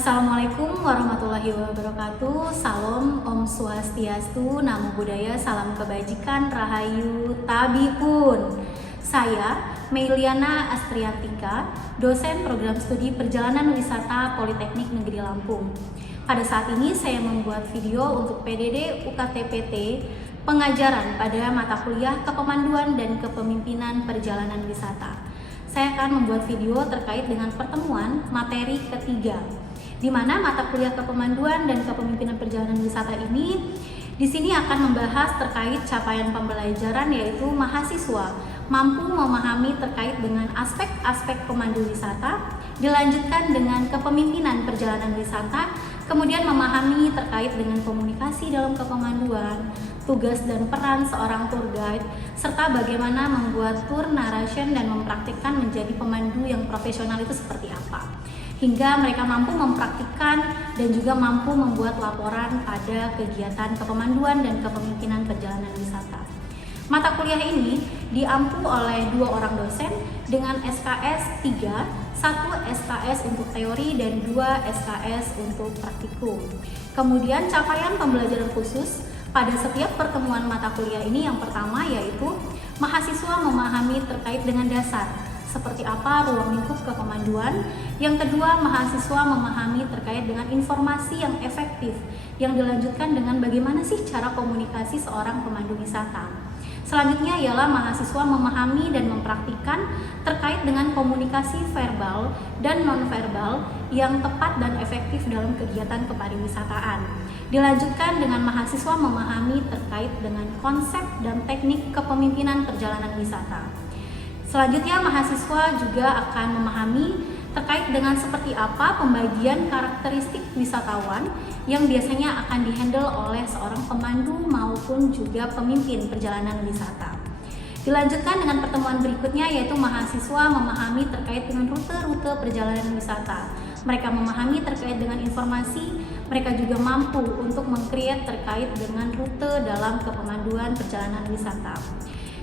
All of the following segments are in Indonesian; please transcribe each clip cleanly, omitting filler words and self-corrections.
Assalamualaikum warahmatullahi wabarakatuh. Salam, Om Swastiastu, Namo Buddhaya, salam kebajikan, Rahayu Tabipun. Saya Meiliana Astriantika, dosen program studi perjalanan wisata Politeknik Negeri Lampung. Pada saat ini saya membuat video untuk PDD UKT-PT pengajaran pada mata kuliah Kepemanduan dan Kepemimpinan Perjalanan Wisata. Saya akan membuat video terkait dengan pertemuan materi ketiga, di mana mata kuliah Kepemanduan dan Kepemimpinan Perjalanan Wisata ini di sini akan membahas terkait capaian pembelajaran, yaitu mahasiswa mampu memahami terkait dengan aspek-aspek pemandu wisata, dilanjutkan dengan kepemimpinan perjalanan wisata, kemudian memahami terkait dengan komunikasi dalam kepemanduan, tugas dan peran seorang tour guide, serta bagaimana membuat tour narration dan mempraktikkan menjadi pemandu yang profesional itu seperti apa, hingga mereka mampu mempraktikkan dan juga mampu membuat laporan pada kegiatan kepemanduan dan kepemimpinan perjalanan wisata. Mata kuliah ini diampu oleh 2 orang dosen dengan SKS 3, 1 SKS untuk teori dan 2 SKS untuk praktikum. Kemudian capaian pembelajaran khusus pada setiap pertemuan mata kuliah ini yang pertama yaitu mahasiswa memahami terkait dengan dasar, seperti apa ruang lingkup kepemanduan. Yang kedua, mahasiswa memahami terkait dengan informasi yang efektif, yang dilanjutkan dengan bagaimana sih cara komunikasi seorang pemandu wisata. Selanjutnya ialah mahasiswa memahami dan mempraktikkan terkait dengan komunikasi verbal dan nonverbal yang tepat dan efektif dalam kegiatan kepariwisataan. Dilanjutkan dengan mahasiswa memahami terkait dengan konsep dan teknik kepemimpinan perjalanan wisata. Selanjutnya, mahasiswa juga akan memahami terkait dengan seperti apa pembagian karakteristik wisatawan yang biasanya akan dihandle oleh seorang pemandu maupun juga pemimpin perjalanan wisata. Dilanjutkan dengan pertemuan berikutnya, yaitu mahasiswa memahami terkait dengan rute-rute perjalanan wisata. Mereka memahami terkait dengan informasi, mereka juga mampu untuk meng-create terkait dengan rute dalam kepemanduan perjalanan wisata.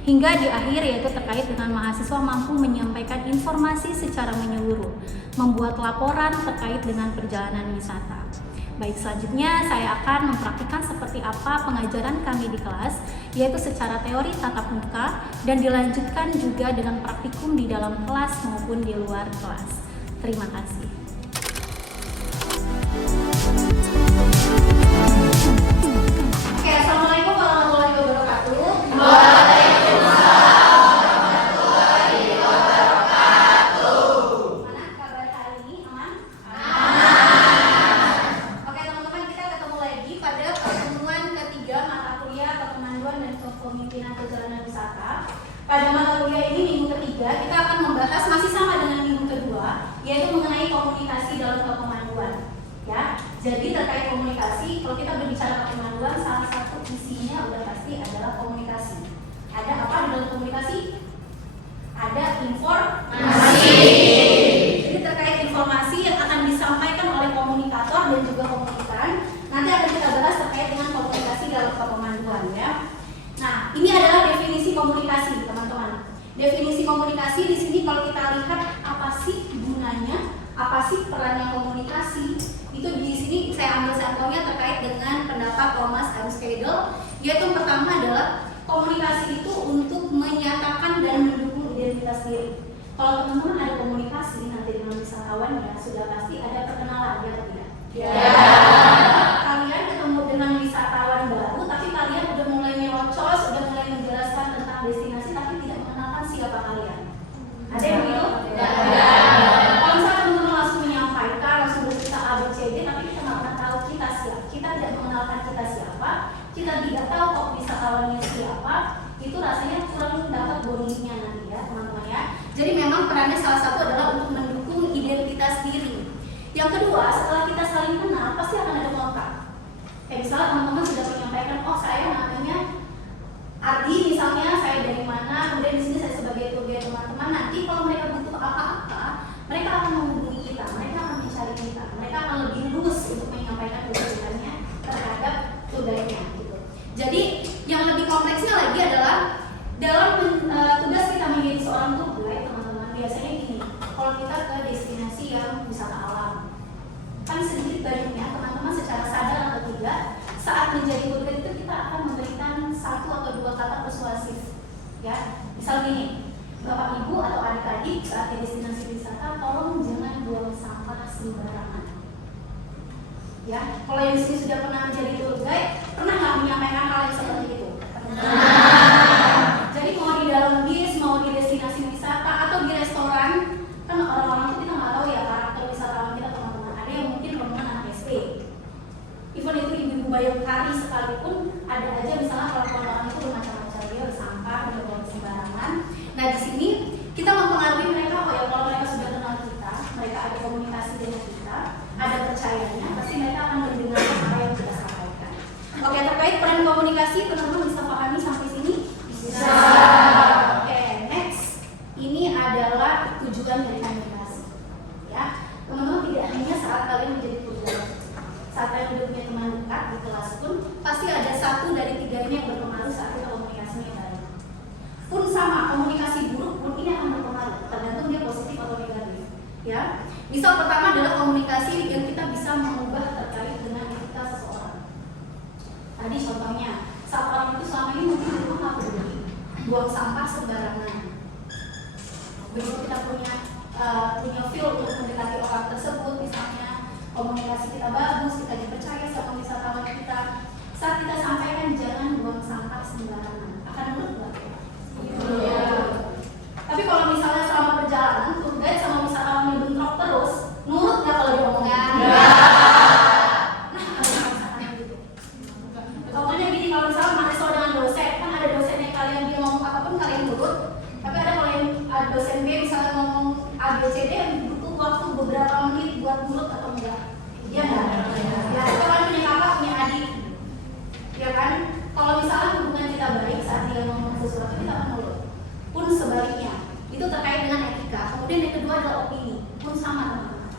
Hingga di akhir, yaitu terkait dengan mahasiswa mampu menyampaikan informasi secara menyeluruh, membuat laporan terkait dengan perjalanan wisata. Baik, selanjutnya saya akan mempraktikkan seperti apa pengajaran kami di kelas, yaitu secara teori tatap muka dan dilanjutkan juga dengan praktikum di dalam kelas maupun di luar kelas. Terima kasih. Oke, Assalamualaikum warahmatullahi wabarakatuh. Pada mata kuliah ini minggu ketiga kita akan membahas masih sama dengan minggu kedua, yaitu mengenai komunikasi dalam kepemanduan. Ya, jadi terkait komunikasi, kalau kita berbicara kepemanduan, salah satu isinya udah pasti adalah komunikasi. Ada apa di dalam komunikasi? Ada informasi. Jadi terkait informasi yang akan disampaikan oleh komunikator dan juga komunikan, nanti akan kita bahas terkait dengan komunikasi dalam kepemanduan, ya. Nah, ini adalah definisi komunikasi, teman-teman. Definisi komunikasi di sini kalau kita lihat apa sih gunanya, apa sih perannya komunikasi, itu di sini saya ambil sampelnya terkait dengan pendapat Thomas M. Skidel, yaitu yang pertama adalah komunikasi itu untuk menyatakan dan mendukung identitas diri. Kalau teman-teman ada komunikasi nanti dengan wisatawan, ya sudah pasti ada perkenalan, ya tidak? Ya. Kalian ketemu dengan wisatawan baru, tapi kalian udah mulai nyerocos, udah mulai menjelaskan tentang destinasi, tapi tidak mengenalkan siapa kalian. Ada yang begitu? Ya. Kalau misalnya teman-teman langsung menyampaikan, langsung bercerita ABCD, tapi kita nggak pernah tahu kita siapa, kita tidak mengenalkan kita siapa, kita tidak tahu kok wisatawannya siapa, itu rasanya kurang dapat bonusnya nanti, ya teman-teman, ya. Jadi memang perannya salah satu adalah untuk mendukung identitas diri. Yang kedua, setelah kita saling kenal, pasti akan ada kontak. Kayak misalnya teman-teman sudah menyampaikan, oh saya namanya Ardi, misalnya saya dari mana, kemudian di sini saya sebagai tour guide teman-teman. Nanti kalau mereka butuh apa-apa, mereka akan menghubungi kita, mereka akan mencari kita, mereka akan lebih luas untuk menyampaikan kebutuhannya terhadap tour guide-nya. Gitu. Jadi yang lebih kompleksnya lagi adalah dalam tugas kita menjadi seorang tour guide, teman-teman. Biasanya gini, kalau kita ke destinasi yang wisata alam, kan baiknya teman-teman secara sadar atau tidak saat menjadi tour guide itu kita akan memberikan 1 atau 2 kata persuasif. Ya, misal gini, Bapak Ibu atau adik-adik saat di destinasi wisata tolong jangan buang sampah sembarangan. Ya, kalau yang di sini sudah pernah menjadi tour guide, pernah nggak menyampaikan hal yang seperti itu? Jadi mau di dalam bis, mau di destinasi wisata atau di restoran, kan orang-orang itu kita nggak tahu ya karakter wisatawan kita teman-teman. Ada yang mungkin rombongan anak SD, even itu ibu-ibu bayangkari sekalipun ada aja misalnya kelakuan orang itu bermacam-macam, dia bersampah, dia buang sembarangan. Nah di sini kita mempengaruhi mereka, oh ya kalau mereka sudah kenal kita, mereka ada komunikasi dengan kita, ada percayanya, pasti mereka akan mendengarkan apa yang kita sampaikan. Oke, terkait peran komunikasi, teman-teman bisa pahami sampai sini? Bisa. Oke, next. Ini adalah tujuan dari komunikasi. Ya, teman-teman tidak hanya saat kalian menjadi tour guide, saat kalian udah punya teman dekat di kelas pun, pasti ada 1 dari 3 ini yang berpengaruh saat kita komunikasinya baik. Pun sama, komunikasi buruk pun ini akan berpengaruh, tergantung dia positif atau negatif. Ya, misal pertama adalah komunikasi yang kita bisa mengubah terkait dengan etika seseorang. Tadi contohnya, saat orang itu selama ini mungkin di rumah nggak peduli, buang sampah sembarangan. Begitu kita punya feel untuk mendekati orang tersebut, misalnya komunikasi kita bagus, kita dipercaya sama wisatawan kita. Saat kita sampaikan jangan buang sampah sembarangan, akan nurut nggak? Iya. Tapi kalau misalnya selama perjalanan, tour guide sama wisatawannya bentrok terus, nurut nggak kalau diomongin? Nah, ada misalnya gitu. Contohnya gini, kalau misalnya mahasiswa dengan dosen, kan ada dosen yang kalian dia ngomong apapun kalian nurut, tapi ada kalau yang ada dosen B misalnya ngomong A, B, C, D yang butuh waktu beberapa menit buat nurut atau enggak? Iya nggak? Ya, kita kan punya kakak, punya adik, ya kan? Kalau misalnya hubungan kita baik saat dia ngomong sesuatu, kita akan nurut. Pun sebaliknya, itu terkait dengan etika. Kemudian yang kedua adalah opini, pun sama teman-teman.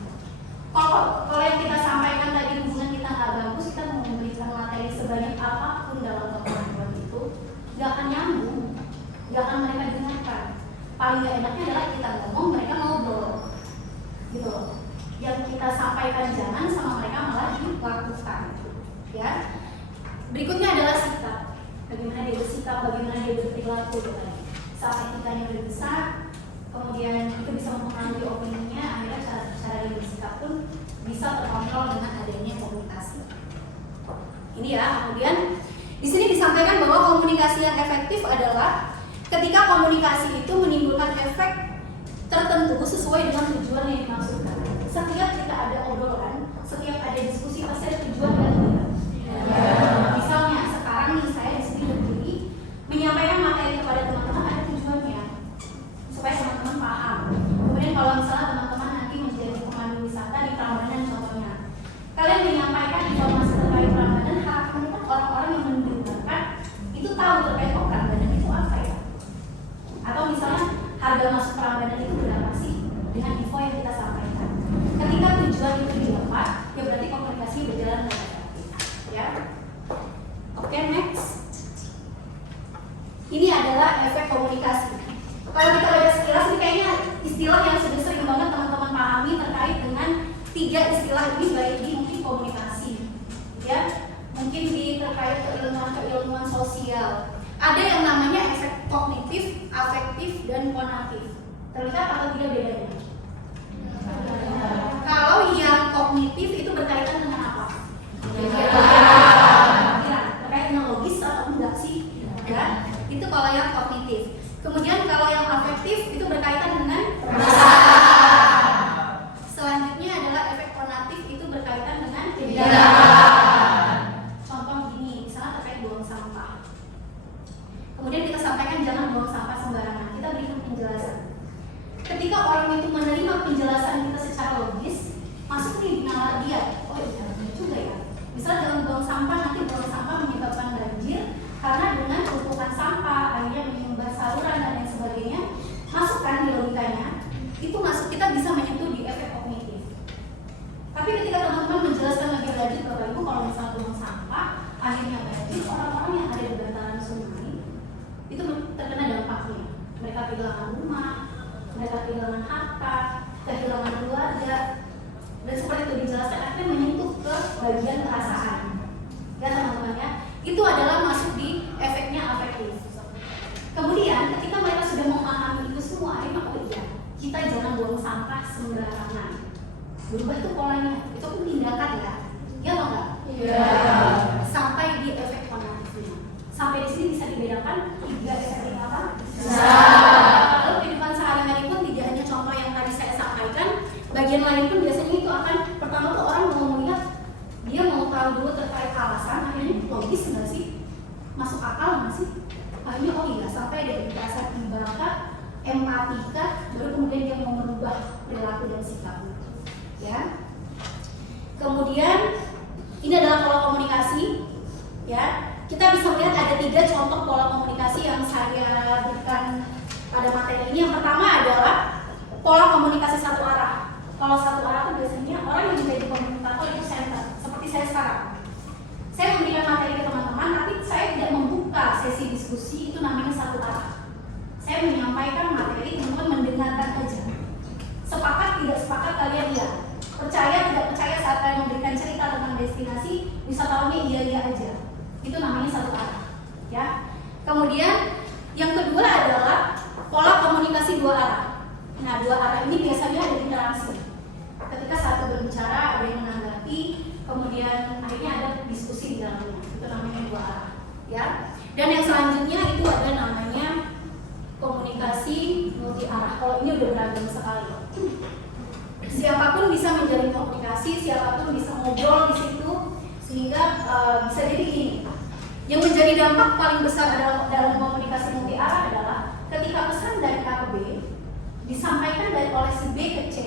Kalau yang kita sampaikan tadi hubungan kita nggak bagus, kita mau memberikan materi sebanyak apapun dalam pertemuan itu, nggak akan nyambung, nggak akan mereka dengarkan. Paling nggak enaknya adalah kita ngomong, mereka ngobrol, gitu loh. Yang kita sampaikan jangan sama mereka malah dilakukan, ya. Berikutnya adalah sikap. Bagaimana dia bersikap, bagaimana dia berperilaku, gitu. Saat etikanya lebih besar, kemudian itu bisa mempengaruhi opininya, akhirnya cara dia bersikap pun bisa terkontrol dengan adanya komunikasi. Ini ya, kemudian di sini disampaikan bahwa komunikasi yang efektif adalah ketika komunikasi itu menimbulkan efek tertentu sesuai dengan tujuan yang dimaksudkan. Setiap kita ada obrolan, setiap ada diskusi pasti ada tujuan dan tidak. Misalnya sekarang nih saya di sini berdiri menyampaikan materi kepada teman-teman ada tujuannya supaya teman-teman paham. Kemudian kalau misalnya teman-teman nanti menjadi pemandu wisata di Prambanan contohnya, kalian menyampaikan informasi terkait Prambanan, harapannya kan orang-orang yang mendengarkan itu tahu terkait Prambanan itu apa ya. Atau misalnya harga masuk Prambanan itu berapa sih dengan info yang kita sampaikan. Ketika tujuan itu didapat, ya berarti komunikasi berjalan dengan efektif. Ya. Oke, next. Ini adalah efek komunikasi. Kalau kita baca sekilas, ini kayaknya istilah yang sudah sering banget teman-teman pahami terkait dengan 3 istilah ini, baik di mungkin komunikasi, ya, mungkin di terkait keilmuan sosial. Ada yang namanya efek kognitif, afektif, dan konatif. Terlihat atau tidak bedanya? Kalau yang kognitif itu berkaitan dengan apa? Terkait dengan logis atau enggak sih? Ya, itu kalau yang kognitif. Kemudian kalau yang afektif itu berkaitan dengan perasaan. Selanjutnya adalah efek konatif, itu berkaitan dengan tindakan. Contoh gini, misalnya terkait buang sampah. Kemudian kita sampaikan jangan buang sampah sembarangan. Kita berikan penjelasan. Ketika orang itu menerima penjelasan kita secara logis, masuk nih di nalar dia. Oh iya, benar juga ya. Misal dalam buang sampah, nanti buang sampah menyebabkan banjir karena dengan tumpukan sampah akhirnya menyumbat saluran dan lain sebagainya. Masukkan di logikanya, itu masuk, kita bisa menyentuh di efek kognitif. Tapi ketika teman-teman menjelaskan lebih lanjut Bapak Ibu, kalau misalnya buang sampah akhirnya banjir, orang-orang yang ada di bantaran sungai itu terkena dampaknya. Mereka kehilangan rumah, mereka kehilangan harta, kehilangan keluarga, Dan seperti itu dijelaskan akhirnya menyentuh ke bagian perasaan. Ya teman-teman ya, itu adalah masuk di efeknya afektif. Kemudian ketika mereka sudah memahami itu semua, akhirnya oh iya, kita jangan buang sampah sembarangan. Berubah tuh polanya, itu pun tindakan ya. Ya atau enggak? Iya. Sampai di efek konatifnya. Sampai di sini bisa dibedakan 3 efek ini apa? Bisa. Lalu kehidupan sehari-hari pun tidak hanya contoh yang tadi saya sampaikan, bagian lain pun biasanya itu akan pertama tuh orang mau melihat, dia mau tahu dulu terkait alasan, akhirnya logis nggak sih? Masuk akal nggak sih? Akhirnya oh iya, sampai ada perasaan ibadah, empatika, baru kemudian dia mau merubah perilaku dan sikapnya. Ya. Kemudian ini adalah pola komunikasi. Ya, kita bisa melihat ada 3 contoh pola komunikasi yang saya berikan pada materi ini. Yang pertama adalah pola komunikasi satu arah. Kalau satu arah itu biasanya orang yang menjadi komunikator itu center, seperti saya sekarang. Saya memberikan materi ke teman-teman, tapi saya tidak membuka sesi diskusi, itu namanya satu arah. Saya menyampaikan materi, teman-teman mendengarkan aja. Sepakat tidak sepakat kalian lihat. Percaya tidak percaya saat kalian memberikan cerita tentang destinasi, wisatawannya iya aja. Itu namanya satu arah. Ya. Kemudian yang kedua adalah pola komunikasi 2 arah. Nah, 2 arah ini biasanya ada interaksi. Ketika satu berbicara, ada yang menanggapi, kemudian akhirnya ada diskusi di dalamnya. Itu namanya 2 arah. Ya. Dan yang selanjutnya itu ada namanya komunikasi multi arah. Kalau ini udah beragam sekali. Siapapun bisa menjalin komunikasi, siapapun bisa ngobrol di situ, sehingga bisa jadi ini. Yang menjadi dampak paling besar dalam komunikasi multi arah adalah ketika pesan dari A ke B disampaikan oleh si B ke C,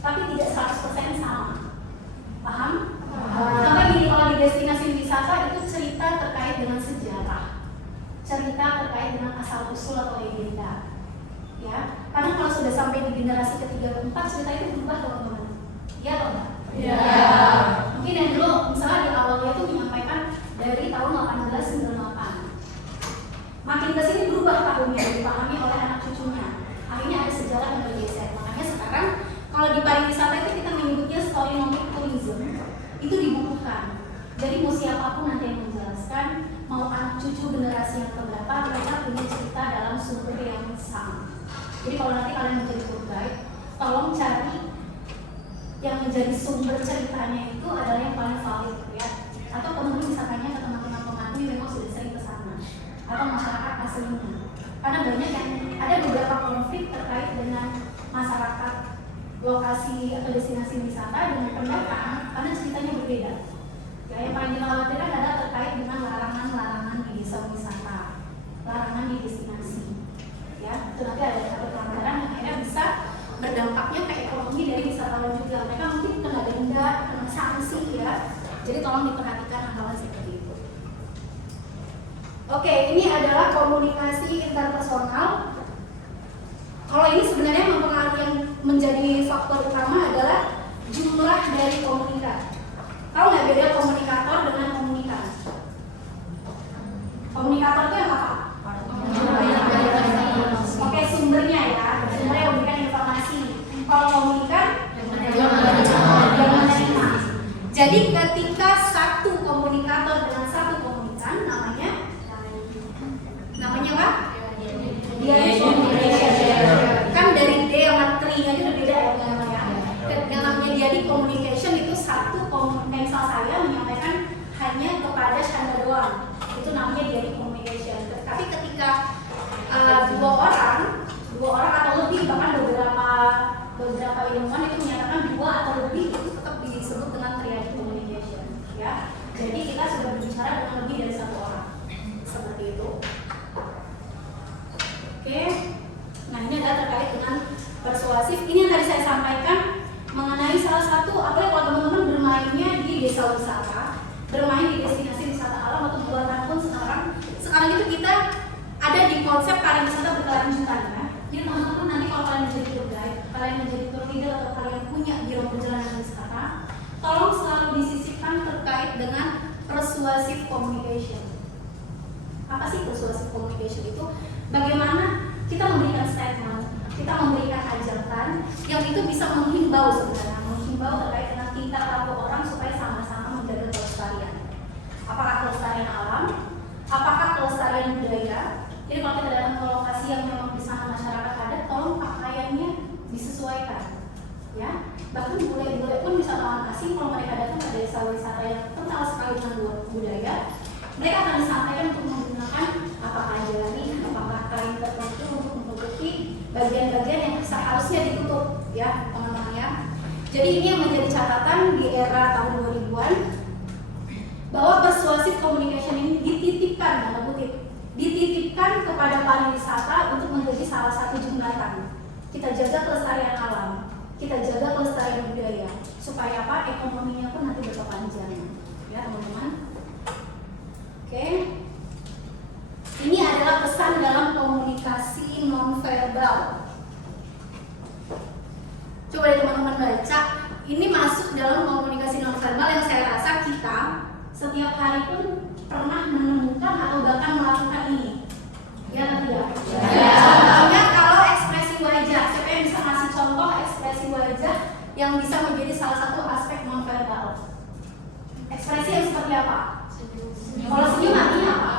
tapi tidak 100% sama. Paham? Sampai gini, kalau di destinasi wisata itu cerita terkait dengan sejarah, cerita terkait dengan asal usul atau legenda. Ya, karena kalau sudah sampai di generasi ketiga keempat cerita itu berubah teman-teman. Iya atau enggak? Iya. Mungkin yang dulu misalnya di awalnya itu menyampaikan dari tahun 1898. Makin ke sini berubah tahunnya, dipahami oleh anak cucunya. Akhirnya ada sejarah yang bergeser. Makanya sekarang kalau di pariwisata itu kita menyebutnya storynomic tourism. Itu dibukukan. Jadi mau siapapun nanti yang menjelaskan, mau anak cucu generasi yang keberapa, mereka punya cerita dalam sumber yang sama. Jadi kalau nanti kalian menjadi tour guide, tolong cari yang menjadi sumber ceritanya itu adalah yang paling valid, ya. Atau teman-teman bisa tanya ke teman-teman pemandu yang memang sudah sering ke sana, atau masyarakat aslinya. Karena banyak yang ada beberapa konflik terkait dengan masyarakat lokasi atau destinasi wisata dengan pendatang, karena ceritanya berbeda. Ya, yang paling dikhawatirkan adalah terkait dengan larangan-larangan di desa wisata, larangan di destinasi. Ya, itu nanti ada pelanggaran yang akhirnya bisa berdampaknya ke ekonomi dari wisatawan juga. Mereka mungkin kena denda, kena sanksi ya. Jadi tolong diperhatikan hal-hal seperti itu. Oke, ini adalah komunikasi interpersonal. Kalau ini sebenarnya mempengaruhi, yang menjadi faktor utama adalah jumlah dari komunikan. Tahu nggak beda komunikator dengan komunikan? Komunikator itu yang apa? Oke, sumbernya ya, sumbernya yang memberikan informasi. Kalau komunikan, yang menerima. Jadi ketika satu komunikator dengan satu komunikan, namanya apa? Dialect communication. Kan dari D sama tri-nya itu berbeda ya namanya. Yang namanya dialect communication itu satu misal saya menyampaikan hanya kepada Shanda doang, itu namanya dialect communication. Tapi ketika dua orang atau lebih, bahkan beberapa ilmuwan itu menyatakan 2 atau lebih itu tetap disebut dengan triadic communication. Ya, jadi kita sudah berbicara dengan lebih dari 1 orang, seperti itu. Oke, nah ini adalah terkait dengan persuasif. Ini yang tadi saya sampaikan mengenai salah satu, apalagi kalau teman-teman bermainnya di desa wisata, bermain di destinasi wisata alam atau buatan pun sekarang itu kita ada di konsep pariwisata berkelanjutan ya. Jadi teman-teman nanti kalau kalian menjadi tour guide, kalian menjadi tour leader atau kalian punya biro perjalanan wisata, tolong selalu disisipkan terkait dengan persuasive communication. Apa sih persuasive communication itu? Bagaimana kita memberikan statement, kita memberikan ajakan yang itu bisa menghimbau sebenarnya, menghimbau terkait dengan tingkah laku orang supaya sama-sama menjaga kelestarian. Apakah kelestarian alam? Apakah kelestarian budaya? Jadi kalau kita datang ke lokasi yang memang di sana masyarakat adat, tolong pakaiannya disesuaikan. Ya, bahkan bule-bule pun wisatawan asing kalau mereka datang ke desa wisata yang kental sekali dengan budaya, mereka akan disampaikan untuk menggunakan apakah jari, apakah kain tertentu untuk menutupi bagian-bagian yang seharusnya ditutup, ya teman-teman ya. Jadi ini yang menjadi catatan di era tahun 2000-an bahwa persuasive communication ini dititipkan, tanda kutip, dititipkan kepada pariwisata untuk menjadi salah satu jembatan. Kita jaga kelestarian alam, kita jaga kelestarian budaya, supaya apa? Ekonominya pun nanti berkepanjangan, ya teman-teman. Oke, ini adalah pesan dalam komunikasi nonverbal. Coba deh teman-teman baca, ini masuk dalam komunikasi nonverbal yang saya rasa kita setiap hari pun pernah menemukan atau bahkan melakukan ini. Ya nanti ya. Contohnya kalau ekspresi wajah, siapa yang bisa ngasih contoh ekspresi wajah yang bisa menjadi salah satu aspek nonverbal? Ekspresi yang seperti apa? Kalau senyum artinya apa?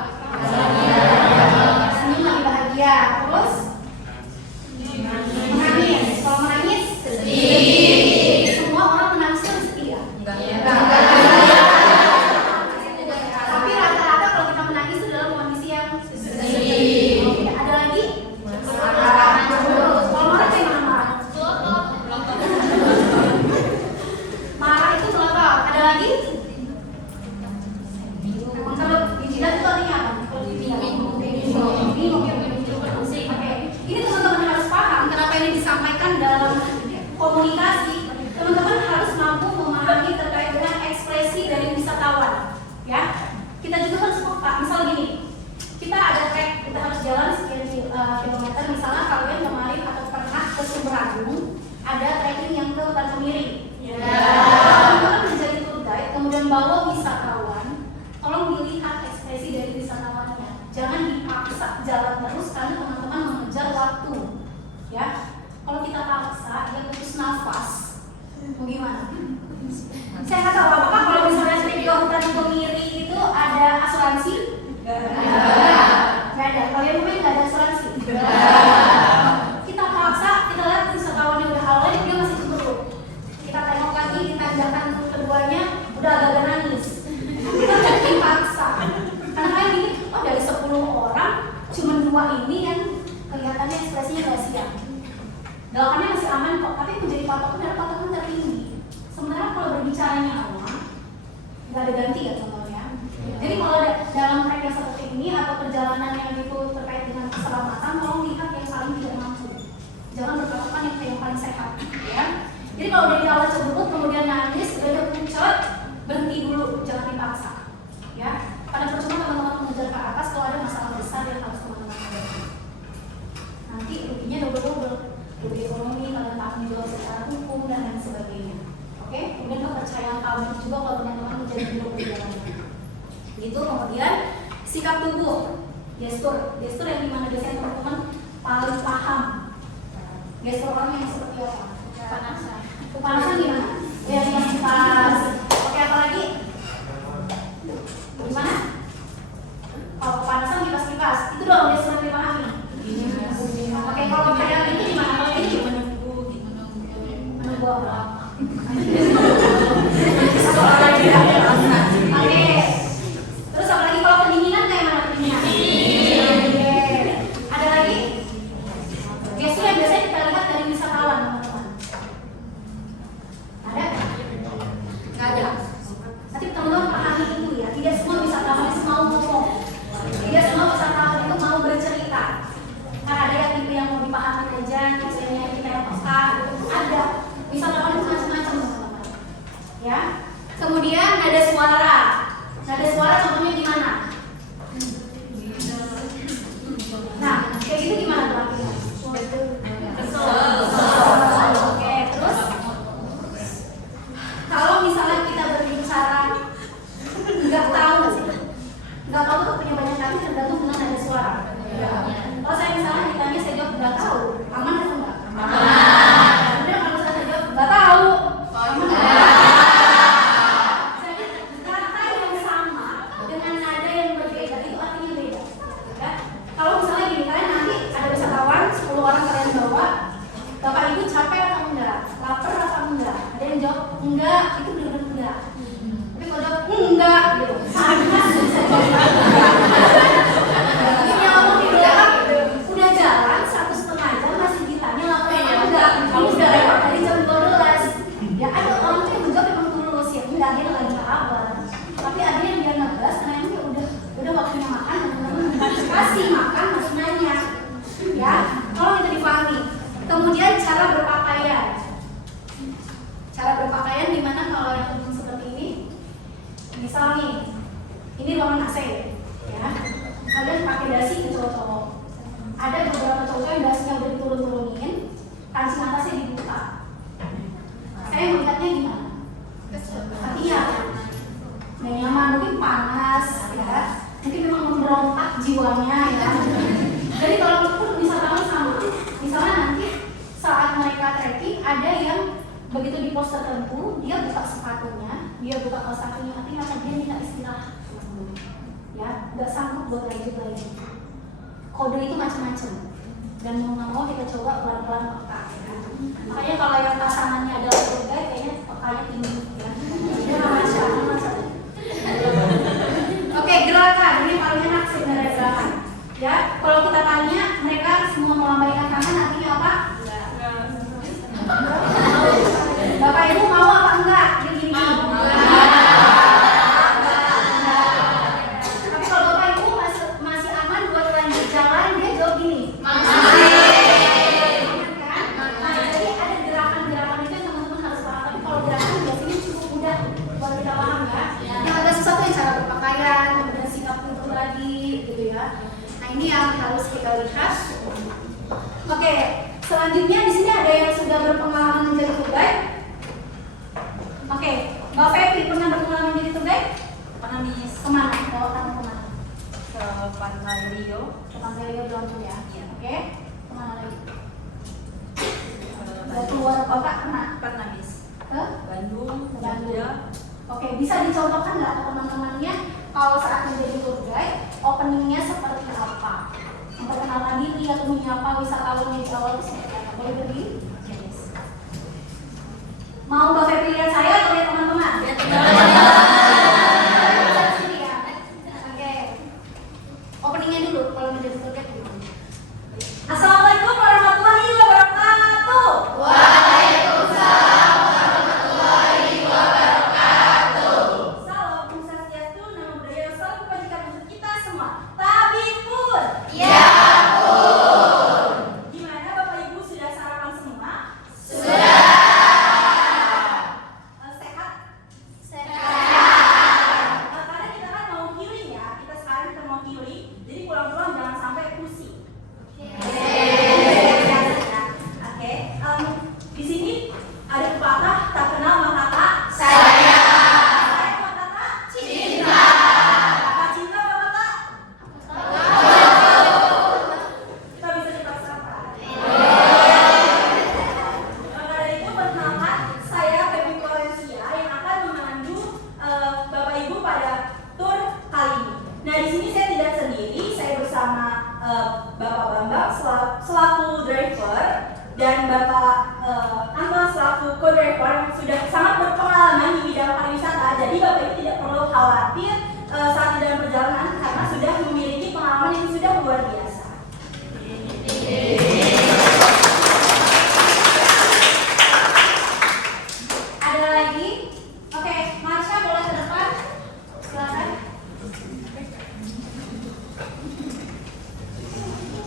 Senyum lagi bahagia. Terus? Menangis. Kalau menangis? Sedih. Semua orang menangis itu sedih ya? Enggak. Tapi rata-rata kalau kita menangis itu dalam kondisi yang sedih. Oke, ada lagi? Kalau marah kayak mana marah? Marah itu melotot. Ada lagi? Kalau dijilat itu artinya apa? Ini teman-teman harus paham kenapa ini disampaikan dalam komunikasi. Teman-teman harus mampu memahami terkait dengan ekspresi dari wisatawan. Ya, kita juga harus peka. Misal gini, kita ada trek, kita harus jalan sekian kilometer. Misalnya kalian kemarin atau pernah ke Sumberang, ada trekking yang ke Hutan Kemiri. Teman-teman menjadi tour guide, kemudian bawa wisatawan. Tolong dilihat ekspresi dari wisatawannya. Jangan dipaksa jalan terus karena teman-teman mengejar waktu. Ya, kalau kita paksa, dia putus nafas. Mau gimana? Saya nggak tahu apakah kalau misalnya saya ke Hutan Kemiri itu ada asuransi? Nggak ada. Kalau yang mungkin nggak ada asuransi. Kita paksa, kita lihat wisatawannya udah awalnya dia masih cemburu. Kita tengok lagi di tanjakan keduanya udah agak nangis. Kita jadi paksa. Karena kayak gini, oh dari 10 orang cuma 2 ini yang kelihatannya ekspresinya gak siap. Galakannya masih aman kok, tapi menjadi patokan adalah patokan tertinggi. Sementara kalau berbicara nyawa, nggak ada ganti ya contohnya. Jadi kalau dalam trek yang seperti ini atau perjalanan yang itu terkait dengan keselamatan, tolong lihat yang paling tidak mampu. Jangan berpatokan yang paling sehat, ya. Jadi kalau dari awal cemburu kemudian nangis, udah pucat, berhenti dulu, jangan dipaksa. Ya, pada percuma teman-teman mengejar ke atas kalau ada masalah besar yang harus teman-teman hadapi. Nanti ruginya double-double, rugi ekonomi, kalian tanggung jawab secara hukum dan lain sebagainya. Oke, kemudian kepercayaan publik juga kalau teman-teman menjadi dulu perjalanan. Itu kemudian sikap tubuh, gestur yang dimana biasanya teman-teman paling paham. Gestur orang yang seperti apa? Kepanasan gimana? Ya, pas. Oke, apa lagi? Gimana? Kalau kepanasan kipas-kipas, itu doang dia sudah dipahami. Oke, kalau kayak ini gimana? Kalau ini menunggu apa? Oke. Terus apa lagi kalau kedinginan kayak mana kedinginan? Oke. Ada lagi? Gestur yang biasanya kita lihat dari wisatawan, teman-teman. Ada? Nggak ada. Nanti teman-teman pahami itu ya. Tidak semua wisatawan itu mau ngomong. Tidak semua wisatawan itu mau bercerita. Karena ada yang tipe yang mau dipahami aja, misalnya yang kita yang peka, itu ada. Wisatawan itu macam-macam, teman-teman. Ya. Kemudian nada suara. Nada suara contohnya gimana? Nah, kayak gitu gimana tuh artinya? Oke, terus kalau misalnya kita berbicara nggak tahu tuh punya banyak kali tergantung dengan nada suara. Kalau saya misalnya ditanya saya jawab nggak tahu, aman atau enggak? Aman. Kemudian kalau saya jawab nggak tahu, aman nggak? bener-bener enggak. Tapi kalau dia enggak gitu, ini ngomong di belakang udah jalan 1,5 jam masih ditanya laporan enggak. Kamu udah lewat dari jam 12. Ya ada orang tuh yang menjawab memang tulus ya, enggak dia lagi kabar. Tapi akhirnya dia ngegas karena ini udah waktunya makan, teman-teman kasih makan masih nanya. Ya, tolong itu dipahami. Kemudian cara berpakaian. Cara berpakaian dimana kalau yang gedung seperti ini, misal nih, ini ruangan AC ya. Kalian pakai dasi ke cowok-cowok. Ada beberapa cowok yang dasinya udah diturun-turunin, kancing atasnya dibuka. Saya melihatnya gimana? Artinya nggak nyaman, mungkin panas ya, mungkin memang memberontak jiwanya ya. Jadi kalau pun misalnya sama, misalnya nanti saat mereka trekking ada yang begitu di pos tertentu dia buka sepatunya, dia buka kaos kakinya, artinya dia minta istirahat, ya, nggak sanggup buat lanjut lagi. Kode itu macam-macam dan mau nggak mau kita coba pelan-pelan peka. Ya. Makanya kalau yang pasangannya adalah tour guide kayaknya pekanya tinggi ya. Oke, gerakan ini paling enak sebenarnya gerakan. Ya, kalau kita tanya mereka semua melambaikan tangan artinya apa? Bapak Ibu mau apa enggak? Gini. Tapi kalau Bapak Ibu masih aman buat lanjut jalan, dia jawab gini. Nah, jadi ada gerakan-gerakan itu yang teman-teman harus paham. Tapi kalau gerakan biasanya cukup mudah buat kita paham ya. Yang ada sesuatu yang cara berpakaian, kemudian sikap tubuh lagi, gitu ya. Nah, ini yang harus kita lihat. Oke, selanjutnya di sini ada yang sudah berpengalaman menjadi tour guide. Oke, Mbak Febi pernah berpengalaman menjadi tour guide? Pernah Miss. Kemana? Bawa kamu kemana? Ke Pantai Rio. Ke Pantai Rio Blanco ya? Iya. Oke, kemana lagi? Mau keluar kota pernah? Pernah Miss. Ke? Bandung, Bandung. Jogja. Oke, bisa dicontohkan nggak ke teman-temannya kalau saat menjadi tour guide, openingnya seperti apa? Memperkenalkan diri atau menyapa wisatawannya di awal itu seperti apa? Boleh berdiri? Oke, Miss. Mau Mbak Febri lihat saya atau lihat teman-teman? Lihat teman-teman. Sini ya. Oke. Openingnya dulu kalau menjadi tour guide gimana? Assalamualaikum warahmatullahi wabarakatuh. Waalaikumsalam warahmatullahi wabarakatuh. Salam Om Swastiastu, nama budaya salam kebajikan untuk kita semua. Tabipun. Ya pun. Gimana Bapak Ibu sudah sarapan semua? Sudah. Sehat? Sehat. Karena kita kan mau healing ya. Sekarang kita mau healing. Jadi pulang-pulang jangan sampai pusing. Oke. Di sini ada pepatah tak kenal maka tak Saya maka tak cinta. Kata cinta maka tak kita bisa cepat sampai. Maka dari itu perkenalkan saya Feby Florencia yang akan memandu Bapak Ibu pada tur kali ini. Nah di sini saya tidak sendiri, saya bersama Bapak Bambang selaku driver dan Bapak Anton selaku co-driver yang sudah sangat berpengalaman di bidang pariwisata. Jadi Bapak Ibu tidak perlu khawatir saat di dalam perjalanan karena sudah memiliki pengalaman yang sudah luar biasa. Ada lagi? Oke, Marsha boleh ke depan. Silakan.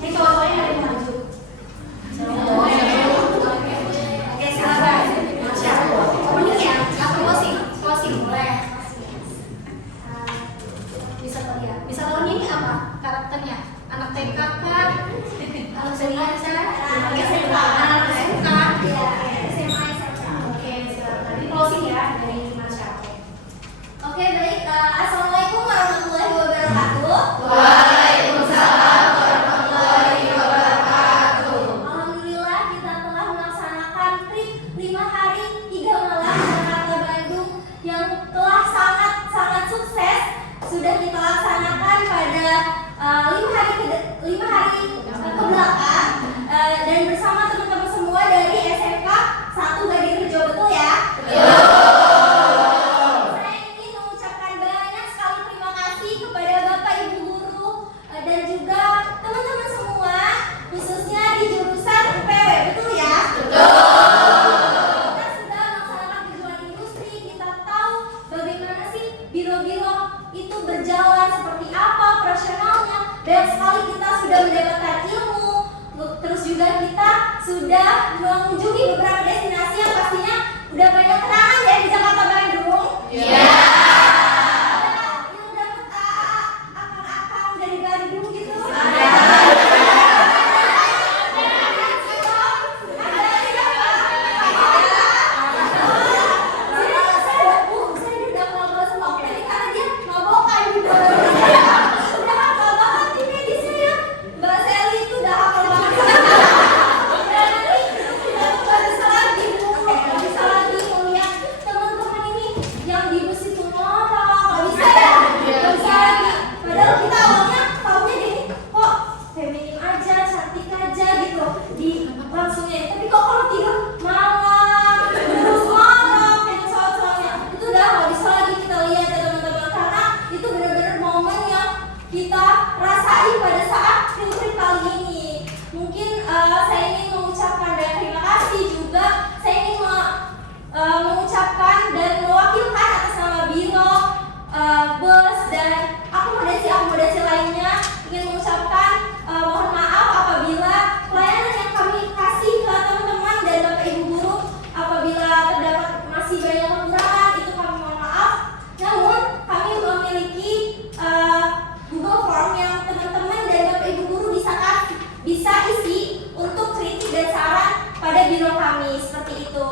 Ini cowok-cowoknya ada yang maju. Oke, silakan. Marsha. Opening ya? Atau closing? Closing boleh. Bisa lihat. Bisa tahu ini apa karakternya? Anak TK. nasionalnya. Banyak sekali kita sudah mendapatkan ilmu, terus juga kita sudah mengunjungi beberapa destinasi yang pastinya udah banyak kenangan ya di Jakarta Bandung. Iya. Yang dapat akang-akang dari Bandung gitu. Padahal kita awalnya taunya gini, kok feminim aja, cantik aja gitu di langsungnya. Tapi kok kalau tidur malam, terus marah kayak cowok-cowoknya, itu udah nggak bisa lagi kita lihat ya teman-teman, karena itu benar-benar momen yang kita rasain pada saat field trip kali ini. Mungkin saya ingin mengucapkan banyak terima kasih juga. Saya ingin mengucapkan dan mewakilkan atas nama Biro, bus dan akomodasi lainnya, ingin mengucapkan mohon maaf apabila pelayanan yang kami kasih ke teman-teman dan Bapak Ibu guru apabila terdapat masih banyak kekurangan, itu kami mohon maaf. Namun kami memiliki Google Form yang teman-teman dan Bapak Ibu guru bisa isi untuk kritik dan saran pada biro kami seperti itu.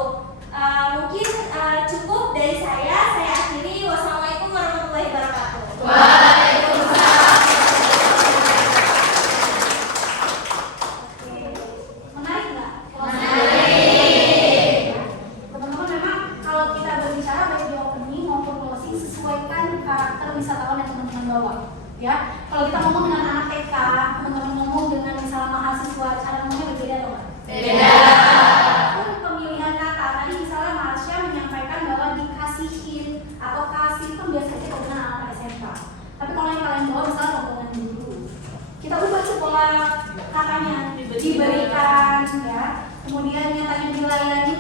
Mungkin cukup dari saya akhiri. Wassalamualaikum warahmatullahi wabarakatuh. Menarik nggak? Menarik. Teman-teman, memang kalau kita berbicara baik di opening maupun closing, sesuaikan karakter wisatawan yang teman-teman bawa. Ya, kalau kita ngomong dengan anak TK, teman-teman ngomong dengan misalnya mahasiswa, cara ngomongnya berbeda atau enggak? Beda. Pun pemilihan kata, tadi misalnya Marsha menyampaikan bahwa dikasihin atau kasih itu biasanya kita gunakan anak SMK. Tapi kalau yang kalian bawa misalnya rombongan guru, kita ubah tuh pola katanya, diberikan ya, kemudian yang tadi dilayani